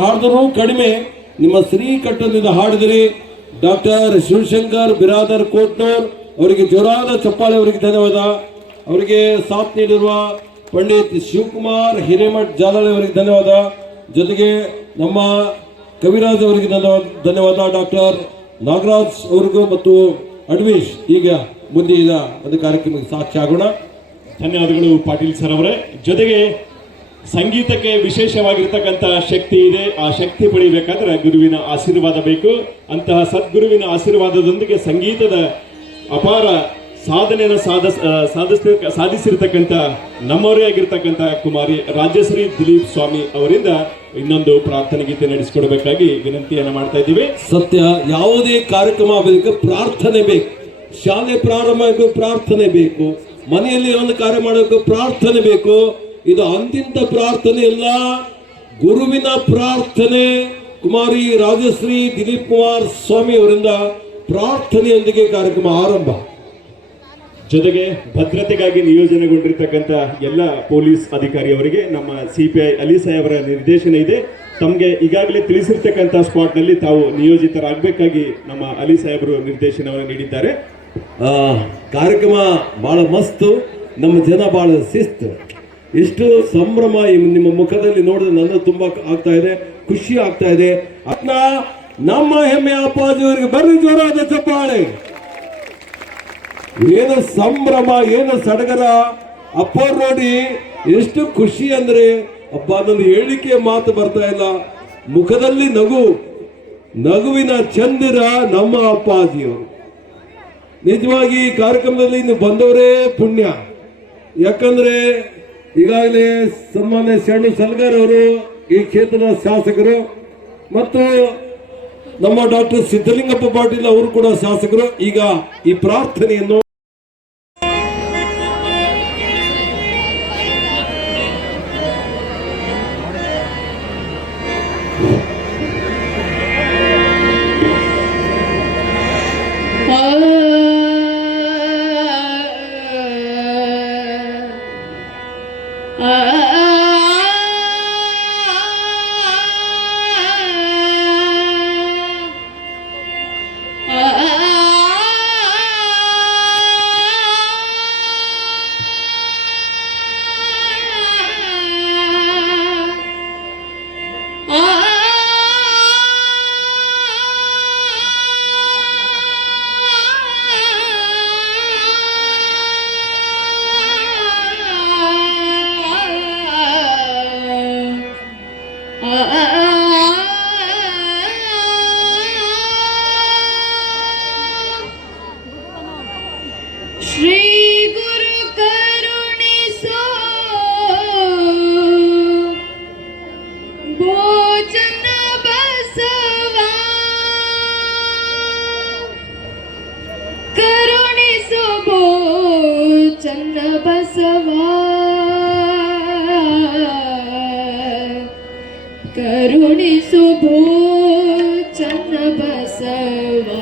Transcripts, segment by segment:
ಹಾಡಿದರೂ ಕಡಿಮೆ. ನಿಮ್ಮ ಶ್ರೀಕಂಠದಿಂದ ಹಾಡಿದರೆ ಡಾಕ್ಟರ್ ಶಿವಶಂಕರ್ ಬಿರಾದರ್ ಕೋಟ್ನೂರ್ ಅವರಿಗೆ ಜೋರಾದ ಚಪ್ಪಾಳೆ, ಅವರಿಗೆ ಧನ್ಯವಾದ. ಅವರಿಗೆ ಸಾಥ್ ನೀಡಿರುವ ಪಂಡಿತ್ ಶಿವಕುಮಾರ್ ಹಿರೇಮಠ್ ಜಾಲಳೆ ಅವರಿಗೆ ಧನ್ಯವಾದ. ಜೊತೆಗೆ ನಮ್ಮ ಕವಿರಾಜ್ ಅವರಿಗೆ ಧನ್ಯವಾದ. ಡಾಕ್ಟರ್ ನಾಗರಾಜ್ ಅವರಿಗೂ ಮತ್ತು ಅಡ್ವೀಶ್ ಈಗ ಮುಂದಿನ ಒಂದು ಕಾರ್ಯಕ್ರಮಕ್ಕೆ ಸಾಕ್ಷಿ ಆಗೋಣ. ಧನ್ಯವಾದಗಳು ಪಾಟೀಲ್ ಸರ್ ಅವರೇ. ಜೊತೆಗೆ ಸಂಗೀತಕ್ಕೆ ವಿಶೇಷವಾಗಿರ್ತಕ್ಕಂಥ ಶಕ್ತಿ ಇದೆ. ಆ ಶಕ್ತಿ ಪಡಿಬೇಕಾದ್ರೆ ಗುರುವಿನ ಆಶೀರ್ವಾದ ಬೇಕು. ಅಂತಹ ಸದ್ಗುರುವಿನ ಆಶೀರ್ವಾದದೊಂದಿಗೆ ಸಂಗೀತದ ಅಪಾರ ಸಾಧನೆಯನ್ನು ಸಾಧಿಸಿರ್ತಕ್ಕಂಥ ನಮ್ಮವರೇ ಆಗಿರ್ತಕ್ಕಂಥ ಕುಮಾರಿ ರಾಜಶ್ರೀ ದಿಲೀಪ್ ಸ್ವಾಮಿ ಅವರಿಂದ ಇನ್ನೊಂದು ಪ್ರಾರ್ಥನೆ ಗೀತೆ ನಡೆಸಿಕೊಡಬೇಕಾಗಿ ವಿನಂತಿಯನ್ನು ಮಾಡ್ತಾ ಇದ್ದೀವಿ. ಸತ್ಯ, ಯಾವುದೇ ಕಾರ್ಯಕ್ರಮ ಆಗಬೇಕು ಪ್ರಾರ್ಥನೆ ಬೇಕು. ಶಾಲೆ ಪ್ರಾರಂಭ ಆಗಬೇಕು ಪ್ರಾರ್ಥನೆ ಬೇಕು. ಮನೆಯಲ್ಲಿ ಒಂದು ಕಾರ್ಯ ಮಾಡಬೇಕು ಪ್ರಾರ್ಥನೆ ಬೇಕು. ಇದು ಅಂತಿಂತ ಪ್ರಾರ್ಥನೆ ಇಲ್ಲ, ಗುರುವಿನ ಪ್ರಾರ್ಥನೆ. ಕುಮಾರಿ ರಾಜಶ್ರೀ ದಿಲೀಪ್ ಕುಮಾರ್ ಸ್ವಾಮಿ ಅವರಿಂದ ಪ್ರಾರ್ಥನೆಯೊಂದಿಗೆ ಕಾರ್ಯಕ್ರಮ ಆರಂಭ. ಜೊತೆಗೆ ಭದ್ರತೆಗಾಗಿ ನಿಯೋಜನೆಗೊಂಡಿರ್ತಕ್ಕಂಥ ಎಲ್ಲ ಪೊಲೀಸ್ ಅಧಿಕಾರಿಯವರಿಗೆ ನಮ್ಮ CPI ಅಲಿ ಸಾಹೇಬರ ನಿರ್ದೇಶನ ಇದೆ. ತಮಗೆ ಈಗಾಗಲೇ ತಿಳಿಸಿರ್ತಕ್ಕಂಥ ಸ್ಪಾಟ್ನಲ್ಲಿ ತಾವು ನಿಯೋಜಿತರಾಗಬೇಕಾಗಿ ನಮ್ಮ ಅಲಿ ಸಾಹೇಬರು ನಿರ್ದೇಶನವನ್ನು ನೀಡಿದ್ದಾರೆ. ಕಾರ್ಯಕ್ರಮ ಬಹಳ ಮಸ್ತು, ನಮ್ಮ ಜನ ಬಹಳ ಶಿಸ್ತು. ಎಷ್ಟು ಸಂಭ್ರಮ ನಿಮ್ಮ ಮುಖದಲ್ಲಿ ನೋಡಿದ್ರೆ ನನ್ನ ತುಂಬಾ ಆಗ್ತಾ ಇದೆ, ಖುಷಿ ಆಗ್ತಾ ಇದೆ. ನಮ್ಮ ಹೆಮ್ಮೆ ಅಪ್ಪಾಜಿಯವರಿಗೆ ಬರ್ರಿ ಜೋರಾದ ಚಪ್ಪಾಳೆ. ಏನು ಸಂಭ್ರಮ, ಏನು ಸಡಗರ. ಅಪ್ಪ ನೋಡಿ ಎಷ್ಟು ಖುಷಿ ಅಂದ್ರೆ ಅಪ್ಪ, ನನ್ನ ಹೇಳಿಕೆ ಮಾತು ಬರ್ತಾ ಇಲ್ಲ. ಮುಖದಲ್ಲಿ ನಗು, ನಗುವಿನ ಚಂದಿರ ನಮ್ಮ ಅಪ್ಪಾಜಿಯವರು. ನಿಜವಾಗಿ ಈ ಕಾರ್ಯಕ್ರಮದಲ್ಲಿ ಇನ್ನು ಬಂದವರೇ ಪುಣ್ಯ. ಯಾಕಂದ್ರೆ ಈಗಾಗಲೇ ಸನ್ಮಾನ್ಯ ಶರಣು ಸಲ್ಗಾರ್ ಅವರು ಈ ಕ್ಷೇತ್ರದ ಶಾಸಕರು ಮತ್ತು ನಮ್ಮ ಡಾಕ್ಟರ್ ಸಿದ್ದಲಿಂಗಪ್ಪ ಪಾಟೀಲ್ ಅವರು ಕೂಡ ಶಾಸಕರು. ಈಗ ಈ ಪ್ರಾರ್ಥನೆಯನ್ನು ಕರುಣಿಸು ಭೋ ಚನ್ನ ಬಸವ.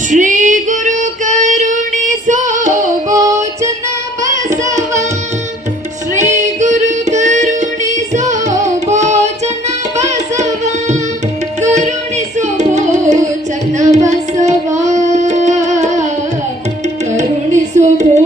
ಶ್ರೀ ಗುರು ಕರುಣಿಸೋ ಭೋ ಚನ್ನ ಬಸವ. ಶ್ರೀ ಗುರು ಕರುಣಿಸೋ ಭೋ ಚನ್ನ ಬಸವ. ಕರುಣಿಸೋ ಭೋ ಚನ್ನ ಬಸವ. ಕರುಣಿಸೋ ಭೋ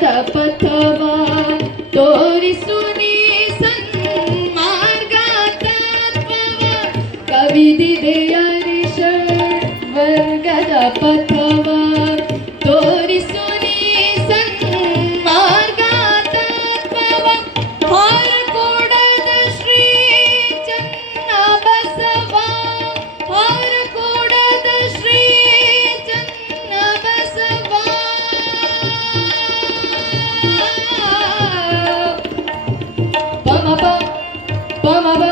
ಮಾರ್ಗದ ಪಥವ ತೋರಿಸು ನೀ ಸನ್ಮಾರ್ಗ ತತ್ವವ ಕವಿದಿದೆಯ ವರ್ಗದ ಪಥವ ತೋರಿಸು ನೀ ಸನ್ಮಾರ್ಗ ತತ್ವವ ಹಾರಕೋಡದ ಶ್ರೀ ಚನ್ನಬಸವ ಹಾರಕೋಡದ ಶ್ರೀ ಚನ್ನಬಸವ ಪಮಪ ಪಮಪ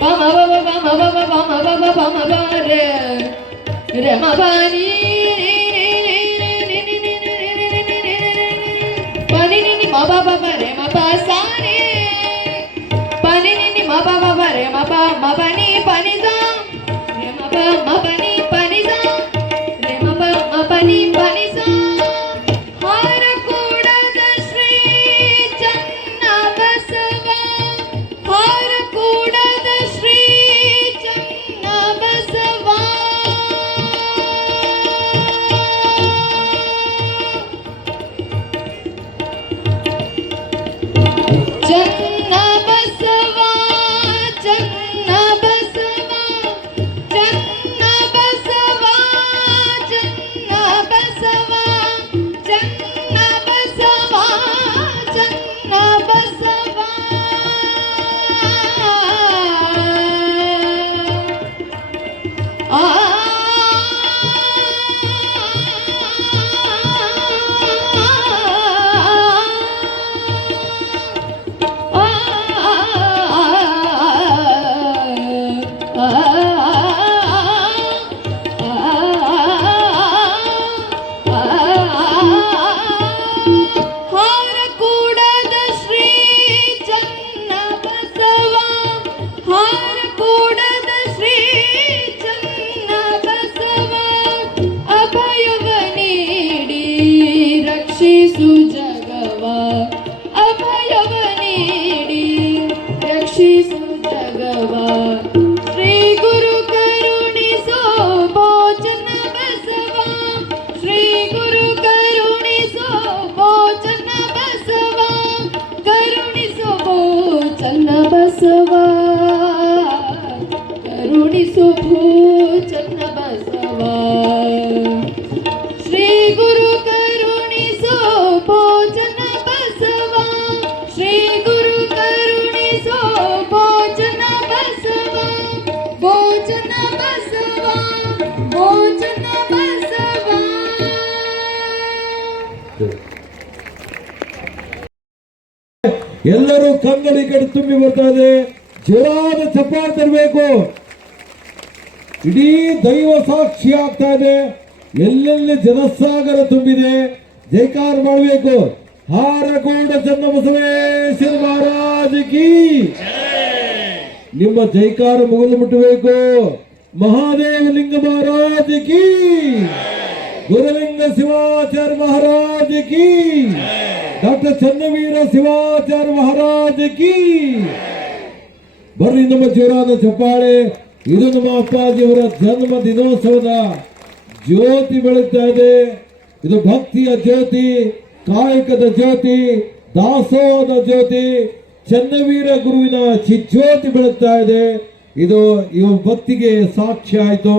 ಪಮಪ ಪಮಪ ಪಮಪ ರೇ ರಮಬಾನಿ ಪನಿ ನಿನಿ ಮ ಬ ಬ ರೆ ಮ ಪ ಸಾ ರೆ ಪನಿ ನಿನಿ ಮ ಬ ಬ ರೆ ಮ ಪ ಮ ಪ ನಿ ಪನಿ ಸಾ ರೆ ಮ ಪ ಮ ಪ ನಿ ಪನಿ ಸಾ ರೆ ಮ ಪ ಮ ಪ ನಿ ಪನಿ ಸಾ ಹಾರಕೋಡದ ಶ್ರೀ ಚನ್ನಬಸವ ಹಾರಕೋಡದ ಶ್ರೀ ಚನ್ನಬಸವ ಚನ್ನಬಸವ ಚನ್ನಬಸವ ಚನ್ನಬಸವ ಚನ್ನಬಸವ ಚನ್ನಬಸವ ಚನ್ನಬಸವ ಆ ಹಾರಕೋಡದ ಶ್ರೀ ಚನ್ನಬಸವ ಹಾರಕೋಡದ ಶ್ರೀ ಚನ್ನಬಸವ ಅಭಯವ ನೀಡಿ ರಕ್ಷಿಸು ಜಗವ ಅಭಯವ ನೀಡಿ ರಕ್ಷಿಸು ಜಗವ ಶ್ರೀ ಗುರು ಕರುಣಿಸೋ ಭೋಜನ ಬಸವ ಶ್ರೀ ಗುರು ಕರುಣಿಸೋ ಭೋಜನ ಬಸವ ಕರುಣಿಸೋ ಭೋಜನ ಬಸವ ಕರುಣಿಸೋ ಭೋಜನ ಬಸವ ಶ್ರೀ ಗುರು ಕರುಣಿಸೋ ಭೋಜನ ಬಸವ ಶ್ರೀ ಗುರು ಕರುಣಿಸೋ ಭೋಜನ ಬಸವ ಭೋಜನ ಬಸವ ಭೋಜನ ಬಸವ ಎಲ್ಲರೂ ಕಂಗಡಿ ಕಡೆ ತುಂಬಿ ಬರ್ತಾ ಇದೆ. ಜೋರಾದ ಚಪ್ಪಾಳೆ ತರಬೇಕು. ಇಡೀ ದೈವ ಸಾಕ್ಷಿ ಆಗ್ತಾ ಇದೆ. ಎಲ್ಲೆಲ್ಲಿ ಜನಸಾಗರ ತುಂಬಿದೆ. ಜೈಕಾರ ಮಾಡಬೇಕು. ಹಾರಕೋಡ ಚನ್ನಬಸವೇಶ್ವರ ಮಹಾರಾಜ ಕಿ ನಿಮ್ಮ ಜೈಕಾರ ಮುಗಿದು ಮುಟ್ಟಬೇಕು. ಮಹಾದೇವ ಲಿಂಗ ಮಹಾರಾಜ ಕಿ ಗುರುಲಿಂಗ ಶಿವಾಚಾರ್ಯ ಮಹಾರಾಜ ಕಿ ಡಾಕ್ಟರ್ ಚನ್ನವೀರ ಶಿವಾಚಾರ್ಯ ಮಹಾರಾಜ ಕಿ. ಬರ್ರಿ ನಮ್ಮ ಜೋರಾದ ಚಪ್ಪಾಳೆ. ಇದು ನಮ್ಮ ಅಪ್ಪಾಜಿಯವರ ಜನ್ಮ ದಿನೋತ್ಸವದ ಜ್ಯೋತಿ ಬೆಳಗ್ತಾ ಇದೆ. ಇದು ಭಕ್ತಿಯ ಜ್ಯೋತಿ, ಕಾಯಕದ ಜ್ಯೋತಿ, ದಾಸೋಹದ ಜ್ಯೋತಿ, ಚನ್ನವೀರ ಗುರುವಿನ ಚಿಜ್ಯೋತಿ ಬೆಳಗ್ತಾ ಇದೆ. ಇದು ಇವ ಭಕ್ತಿಗೆ ಸಾಕ್ಷಿ ಆಯಿತು.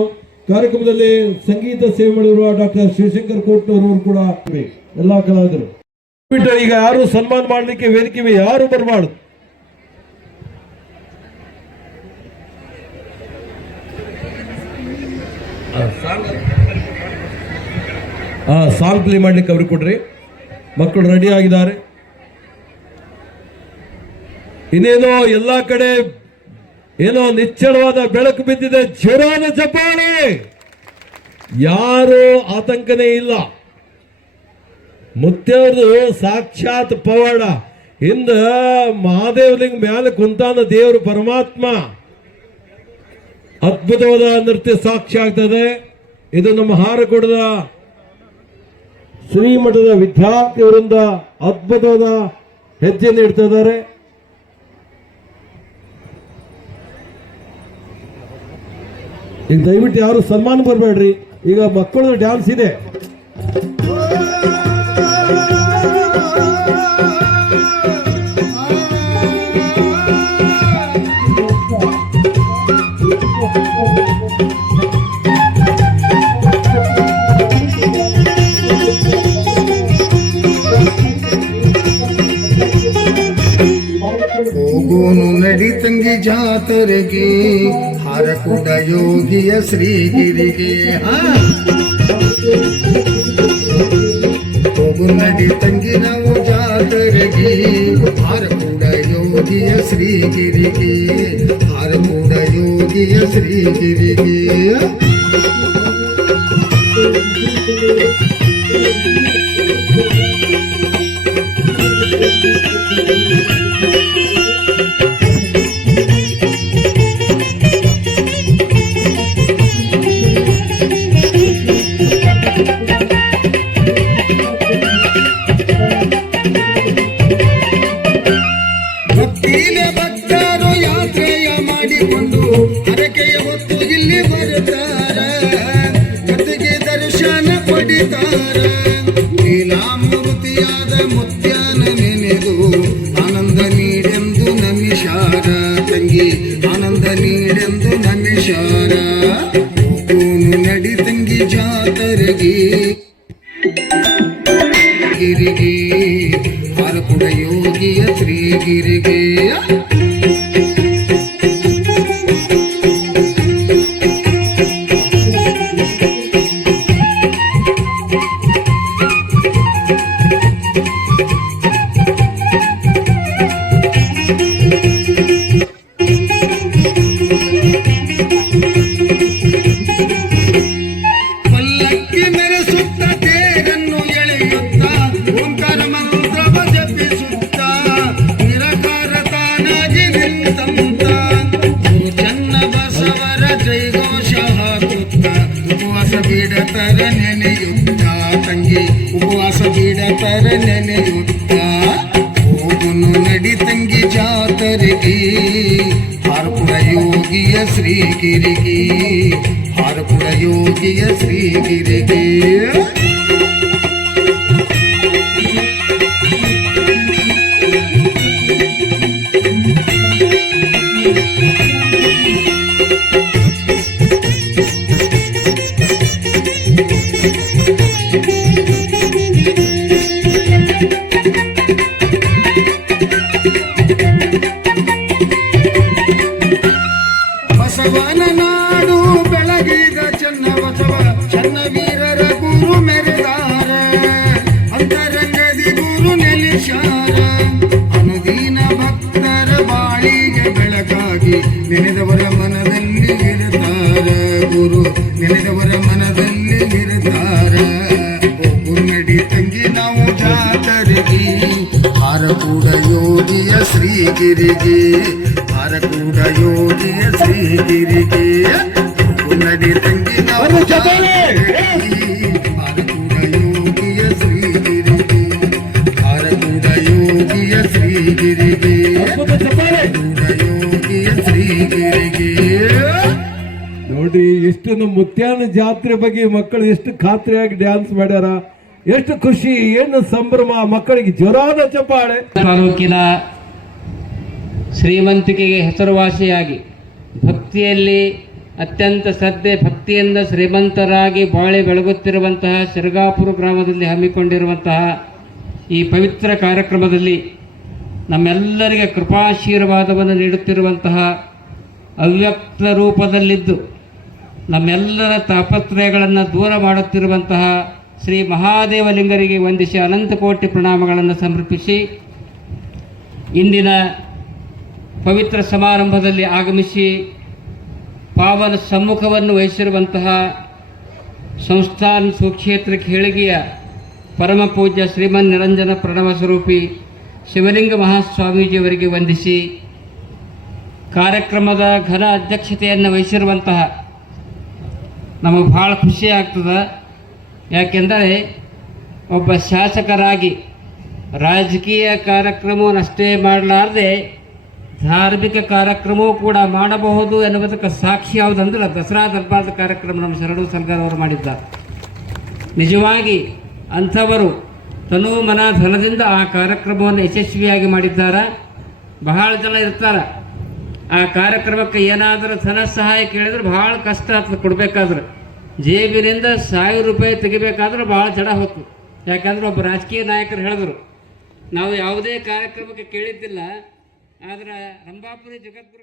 ಕಾರ್ಯಕ್ರಮದಲ್ಲಿ ಸಂಗೀತ ಸೇವೆ ಮಾಡಿರುವ ಡಾಕ್ಟರ್ ಶಿವಶಂಕರ್ ಕೋಟ್ನವರು ಕೂಡ ಎಲ್ಲಾ ಕಲಾವಿದರು. ಈಗ ಯಾರು ಸನ್ಮಾನ ಮಾಡಲಿಕ್ಕೆ ವೇದಿಕೆ ಯಾರು ಬರಬಾರ್ದು. ಸಾಂಗ್ ಪ್ಲೇ ಮಾಡ್ಲಿಕ್ಕೆ ಅವ್ರಿಗೆ ಕೊಡ್ರಿ. ಮಕ್ಕಳು ರೆಡಿ ಆಗಿದ್ದಾರೆ. ಇನ್ನೇನೋ ಎಲ್ಲಾ ಕಡೆ ಏನೋ ನಿಚ್ಚಳವಾದ ಬೆಳಕು ಬಿದ್ದಿದೆ. ಜೋರಾದ ಚಪ್ಪಾಳೆ. ಯಾರು ಆತಂಕನೇ ಇಲ್ಲ. ಮುತ್ತೇವ್ರದು ಸಾಕ್ಷಾತ್ ಪವಾಡ. ಹಿಂದ ಮಹಾದೇವಲಿಂಗ ಮ್ಯಾಲ ಕುಂತಾನ ದೇವರು ಪರಮಾತ್ಮ. ಅದ್ಭುತವಾದ ನೃತ್ಯ ಸಾಕ್ಷಿ ಆಗ್ತದೆ. ಇದು ನಮ್ಮ ಹಾರಕೋಡದ ಶ್ರೀಮಠದ ವಿದ್ಯಾರ್ಥಿಯವರಿಂದ ಅದ್ಭುತವಾದ ಹೆಜ್ಜೆಯನ್ನು ಇಡ್ತಾ ಇದ್ದಾರೆ. ಈಗ ದಯವಿಟ್ಟು ಯಾರು ಸನ್ಮಾನ ಬರಬೇಡ್ರಿ. ಈಗ ಮಕ್ಕಳು ಡ್ಯಾನ್ಸ್ ಇದೆ. ತಂಗಿ ಜಾತರೆಗೆ ಹಾರಕೂಡ ಯೋಗಿಯ ಶ್ರೀಗಿರಿಗೆ ಹೋಗು ನಡಿ ತಂಗಿ ನಾವು ಜಾತರೆಗೆ ಹಾರಕೂಡ ಯೋಗಿಯ ಶ್ರೀಗಿರಿಗೆ ಹಾರಕೂಡ ಯೋಗಿಯ ಶ್ರೀಗಿರಿಗೆ ಭಕ್ತಿಲೆ ಭಕ್ತರು ಯಾತ್ರೆಯ ಮಾಡಿಕೊಂಡು ಹರಕೆಯ ಹೊತ್ತು ಇಲ್ಲಿ ಬರುತ್ತಾರ ಜೊತೆಗೆ ದರ್ಶನ ಪಡಿತಾರ ಲೀಲಾಮೂರ್ತಿಯಾದ ಮುತ್ಯಾನ ನೆನೆದು ಆನಂದ ನೀಡೆಂದು ನಮಿಷಾರ ತಂಗಿ ಆನಂದ ನೀಡೆಂದು ನಮಿಷಾರ ಹೋಗೋನು ನಡಿ ತಂಗಿ ಜಾತರೆಗೆ ಗಿರಿಗೆ ಹಾರಕೂಡ ಯೋಗಿಯ ಶ್ರೀಗಿರಿಗೆ ಪಲ್ಲಕ್ಕಿ ಮೆರೆಸುತ್ತ ತೇರನ್ನು ಎಳೆಯುತ್ತ ಓಂಕಾರ ಮಂತ್ರವ ಜಪಿಸುತ್ತ ನಿರಾಕಾರ ತಾನಾಗಿ ನಿಂತಂತ ಚೆನ್ನ ಬಸವರ ಜೈಘೋಷ ಹಾಕುತ್ತ ಉಪವಾಸ ಬಿಡತರ ನೆನೆಯುತ್ತ ತಂಗಿ ಉಪವಾಸ ಬಿಡತರ ನೆನೆಯುತ್ತ ಹೋಗುನು ನಡಿ ತಂಗಿ ಜಾತರೆಗೆ ಹಾರಕೂಡ ಯೋಗಿಯ ಶ್ರೀಗಿರಿಗೆ ಹಾರಕೂಡ ಯೋಗಿಯ ಶ್ರೀಗಿರಿಗೆ ಬಸವನ ನಾಡು ಬೆಳಗಿದ ಚೆನ್ನ ಬಸವ ಚೆನ್ನ ವೀರರ ಗುರು ಮೆರೆದಾರ ಅಂತರಂಗದಿ ಗುರು ನೆಲೆಸಾರ ಅನುದೀನ ಭಕ್ತರ ಬಾಳಿಗೆ ಬೆಳಕಾಗಿ ನೆನೆದವರ ಮನದಲ್ಲಿ ಇರುತ್ತಾರ ಗುರು ನೆನೆದವರ ಮನದಲ್ಲಿ ಇರುತ್ತಾರ ಹೋಗು ನಡಿ ತಂಗಿ ನಾವು ಜಾತರೆಗೆ ಹಾರಕೂಡ ಯೋಗಿಯ ಶ್ರೀಗಿರಿಗೆ ಹಾರಕೂಡ ಯೋಗಿಯ ಶ್ರೀಗಿರಿಗೆ ಹೋಗು ನಡಿ ತಂಗಿ ನಾವು ಹಾರಕೂಡ ಯೋಗಿಯ ಶ್ರೀಗಿರಿಗೆ ಹಾರಕೂಡ ಯೋಗಿಯ ಶ್ರೀಗಿರಿಗೆ ಹಾರಕೂಡ ಯೋಗಿಯ ಶ್ರೀಗಿರಿಗೆ. ನೋಡ್ರಿ ಎಷ್ಟು ನಮ್ಮ ಮುತ್ಯಾನ ಜಾತ್ರೆ ಬಗ್ಗೆ ಮಕ್ಕಳು ಎಷ್ಟು ಖಾತ್ರಿಯಾಗಿ ಡ್ಯಾನ್ಸ್ ಮಾಡ್ಯಾರ, ಎಷ್ಟು ಖುಷಿ, ಏನು ಸಂಭ್ರಮ, ಮಕ್ಕಳಿಗೆ ಜೋರಾದ ಚಪ್ಪಾಳೆ. ತಾಲೂಕಿನ ಶ್ರೀಮಂತಿಕೆಗೆ ಹೆಸರುವಾಸಿಯಾಗಿ ಭಕ್ತಿಯಲ್ಲಿ ಅತ್ಯಂತ ಶ್ರದ್ಧೆ ಭಕ್ತಿಯಿಂದ ಶ್ರೀಮಂತರಾಗಿ ಬಾಳೆ ಬೆಳಗುತ್ತಿರುವಂತಹ ಶಿರಗಾಪುರ ಗ್ರಾಮದಲ್ಲಿ ಹಮ್ಮಿಕೊಂಡಿರುವಂತಹ ಈ ಪವಿತ್ರ ಕಾರ್ಯಕ್ರಮದಲ್ಲಿ ನಮ್ಮೆಲ್ಲರಿಗೆ ಕೃಪಾಶೀರ್ವಾದವನ್ನು ನೀಡುತ್ತಿರುವಂತಹ ಅವ್ಯಕ್ತ ರೂಪದಲ್ಲಿದ್ದು ನಮ್ಮೆಲ್ಲರ ತಾಪತ್ರಯಗಳನ್ನು ದೂರ ಮಾಡುತ್ತಿರುವಂತಹ ಶ್ರೀ ಮಹಾದೇವಲಿಂಗರಿಗೆ ವಂದಿಸಿ ಅನಂತ ಕೋಟಿ ಪ್ರಣಾಮಗಳನ್ನು ಸಮರ್ಪಿಸಿ ಇಂದಿನ ಪವಿತ್ರ ಸಮಾರಂಭದಲ್ಲಿ ಆಗಮಿಸಿ ಪಾವನ ಸಮ್ಮುಖವನ್ನು ವಹಿಸಿರುವಂತಹ ಸಂಸ್ಥಾನ ಸುಕ್ಷೇತ್ರ ಖೇಳಗಿಯ ಪರಮ ಪೂಜ್ಯ ಶ್ರೀಮನ್ ನಿರಂಜನ ಪ್ರಣವ ಸ್ವರೂಪಿ ಶಿವಲಿಂಗ ಮಹಾಸ್ವಾಮೀಜಿಯವರಿಗೆ ವಂದಿಸಿ ಕಾರ್ಯಕ್ರಮದ ಘನ ಅಧ್ಯಕ್ಷತೆಯನ್ನು ವಹಿಸಿರುವಂತಹ ನಮಗೆ ಭಾಳ ಖುಷಿ ಆಗ್ತದೆ. ಯಾಕೆಂದರೆ ಒಬ್ಬ ಶಾಸಕರಾಗಿ ರಾಜಕೀಯ ಕಾರ್ಯಕ್ರಮವನ್ನಷ್ಟೇ ಮಾಡಲಾರದೆ ಧಾರ್ಮಿಕ ಕಾರ್ಯಕ್ರಮವೂ ಕೂಡ ಮಾಡಬಹುದು ಎನ್ನುವುದಕ್ಕೆ ಸಾಕ್ಷಿ ಯಾವುದಂದ್ರೆ ದಸರಾ ದರ್ಬಾರದ ಕಾರ್ಯಕ್ರಮ ನಮ್ಮ ಶರಣು ಸರ್ಕಾರ ಅವರು ಮಾಡಿದ್ದಾರೆ. ನಿಜವಾಗಿ ಅಂಥವರು ತನು ಮನ ಧನದಿಂದ ಆ ಕಾರ್ಯಕ್ರಮವನ್ನು ಯಶಸ್ವಿಯಾಗಿ ಮಾಡಿದ್ದಾರೆ. ಬಹಳ ಜನ ಇರ್ತಾರೆ, ಆ ಕಾರ್ಯಕ್ರಮಕ್ಕೆ ಏನಾದರೂ ಧನ ಸಹಾಯ ಕೇಳಿದ್ರೆ ಭಾಳ ಕಷ್ಟ ಆಗ್ತದೆ ಕೊಡಬೇಕಾದ್ರೆ. ಜೇಬಿನಿಂದ 1000 ರೂಪಾಯಿ ತೆಗಿಬೇಕಾದ್ರೆ ಭಾಳ ಜಡ ಹೋಯ್ತು. ಯಾಕಂದ್ರೆ ಒಬ್ಬ ರಾಜಕೀಯ ನಾಯಕರು ಹೇಳಿದ್ರು, ನಾವು ಯಾವುದೇ ಕಾರ್ಯಕ್ರಮಕ್ಕೆ ಕೇಳಿದ್ದಿಲ್ಲ, ಆದ್ರೆ ರಂಭಾಪುರಿ ಜಗದ್ಗುರು